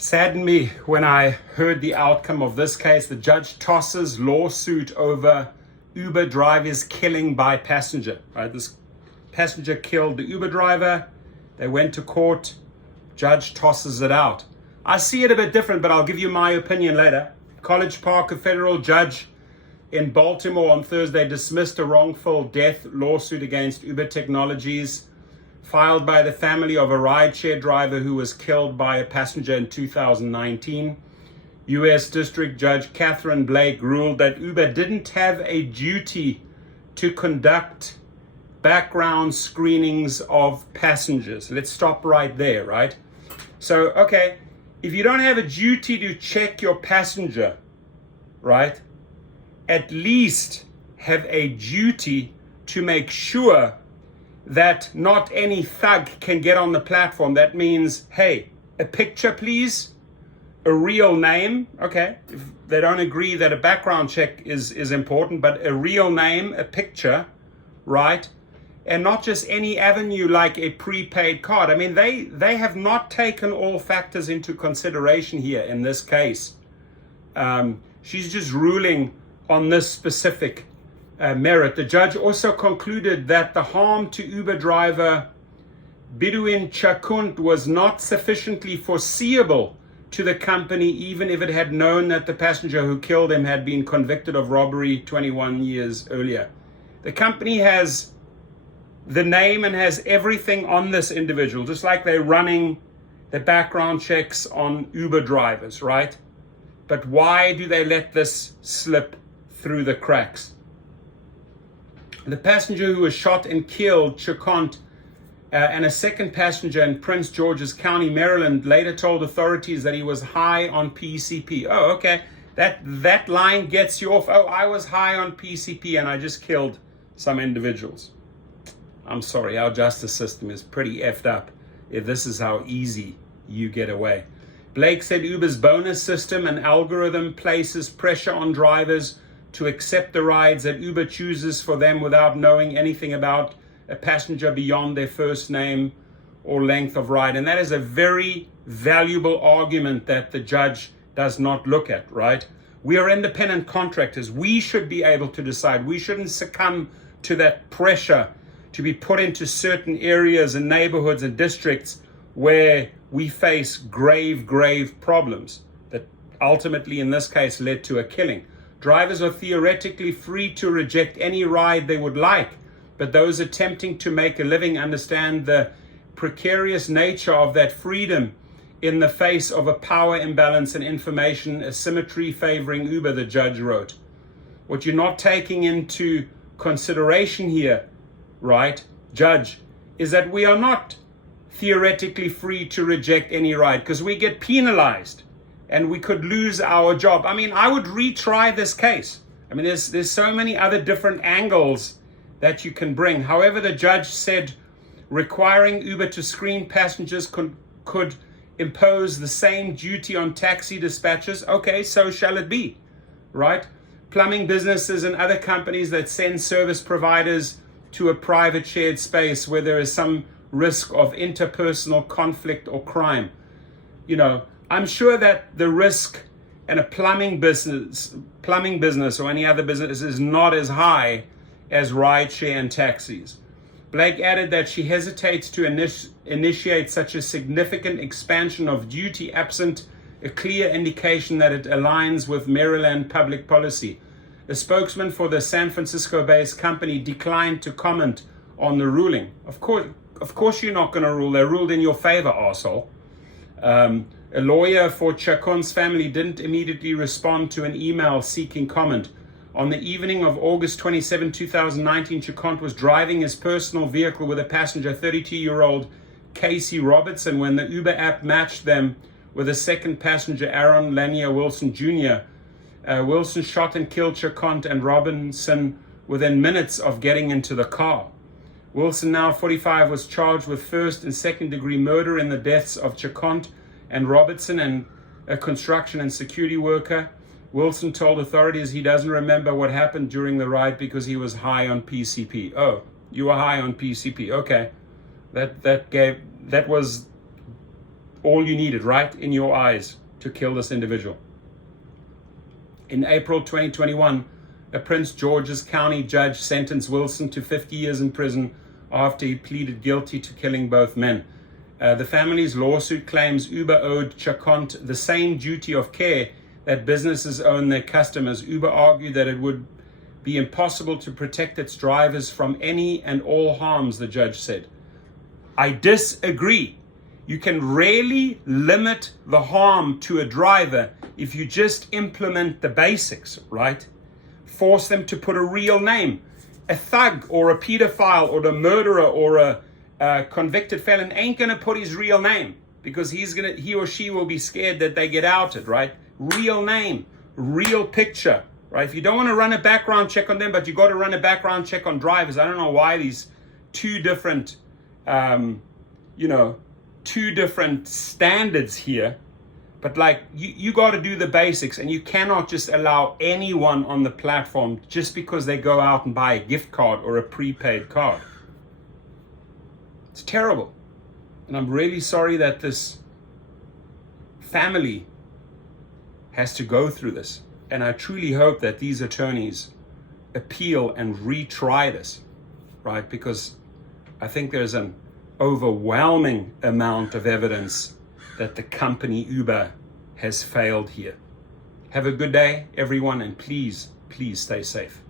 Saddened me when I heard the outcome of this case. The judge tosses lawsuit over Uber drivers killing by passenger. Right, this passenger killed the Uber driver. They went to court. Judge tosses it out. I see it a bit different, but I'll give you my opinion later. College Park, a federal judge in Baltimore on Thursday dismissed a wrongful death lawsuit against Uber Technologies filed by the family of a rideshare driver who was killed by a passenger in 2019. U.S. District Judge Catherine Blake ruled that Uber didn't have a duty to conduct background screenings of passengers. Let's stop right there, right? So, okay, if you don't have a duty to check your passenger, right, at least have a duty to make sure that not any thug can get on the platform. That means, hey, a picture please, a real name. Okay, if they don't agree that a background check is important, but a real name, a picture, right? And not just any avenue like a prepaid card. I mean, they have not taken all factors into consideration here in this case. She's just ruling on this specific merit. The judge also concluded that the harm to Uber driver Bidouin Chakunt was not sufficiently foreseeable to the company, even if it had known that the passenger who killed him had been convicted of robbery 21 years earlier. The company has the name and has everything on this individual, just like they're running the background checks on Uber drivers, right? But why do they let this slip through the cracks? The passenger who was shot and killed, Chakont, and a second passenger in Prince George's County, Maryland, later told authorities that he was high on PCP. Oh, okay. That line gets you off. Oh, I was high on PCP and I just killed some individuals. I'm sorry, our justice system is pretty effed up if this is how easy you get away. Blake said Uber's bonus system and algorithm places pressure on drivers to accept the rides that Uber chooses for them without knowing anything about a passenger beyond their first name or length of ride. And that is a very valuable argument that the judge does not look at, right? We are independent contractors. We should be able to decide. We shouldn't succumb to that pressure to be put into certain areas and neighborhoods and districts where we face grave problems that ultimately, in this case, led to a killing. Drivers are theoretically free to reject any ride they would like, but those attempting to make a living understand the precarious nature of that freedom in the face of a power imbalance and information asymmetry favoring Uber, the judge wrote. What you're not taking into consideration here, right, judge, is that we are not theoretically free to reject any ride because we get penalized and we could lose our job. I mean, I would retry this case. I mean, there's so many other different angles that you can bring. However, the judge said requiring Uber to screen passengers could impose the same duty on taxi dispatchers. Okay, so shall it be, right? Plumbing businesses and other companies that send service providers to a private shared space where there is some risk of interpersonal conflict or crime. You know, I'm sure that the risk in a plumbing business or any other business is not as high as rideshare and taxis. Blake added that she hesitates to initiate such a significant expansion of duty absent a clear indication that it aligns with Maryland public policy. A spokesman for the San Francisco-based company declined to comment on the ruling. Of course you're not going to rule. They ruled in your favor, arsehole. A lawyer for Chakon's family didn't immediately respond to an email seeking comment. On the evening of August 27, 2019, Chakont was driving his personal vehicle with a passenger, 32-year-old Casey Robertson, when the Uber app matched them with a second passenger, Aaron Lanier Wilson Jr. Wilson shot and killed Chakont and Robinson within minutes of getting into the car. Wilson, now 45, was charged with first and second degree murder in the deaths of Chakont and Robertson, and a construction and security worker. Wilson told authorities he doesn't remember what happened during the ride because he was high on PCP. Oh, you were high on PCP. Okay. That was all you needed, right in your eyes, to kill this individual. In April 2021, a Prince George's County judge sentenced Wilson to 50 years in prison after he pleaded guilty to killing both men. The family's lawsuit claims Uber owed Chacont the same duty of care that businesses owe their customers. Uber argued that it would be impossible to protect its drivers from any and all harms, the judge said. I disagree. You can rarely limit the harm to a driver if you just implement the basics, right? Force them to put a real name. A thug or a pedophile or a murderer or a convicted felon ain't gonna put his real name because he or she will be scared that they get outed, right? Real name, real picture, right? If you don't want to run a background check on them, but you got to run a background check on drivers. I don't know why these two different standards here, but like you got to do the basics, and you cannot just allow anyone on the platform just because they go out and buy a gift card or a prepaid card. It's terrible. And I'm really sorry that this family has to go through this. And I truly hope that these attorneys appeal and retry this, right? Because I think there's an overwhelming amount of evidence that the company Uber has failed here. Have a good day, everyone, and please, please stay safe.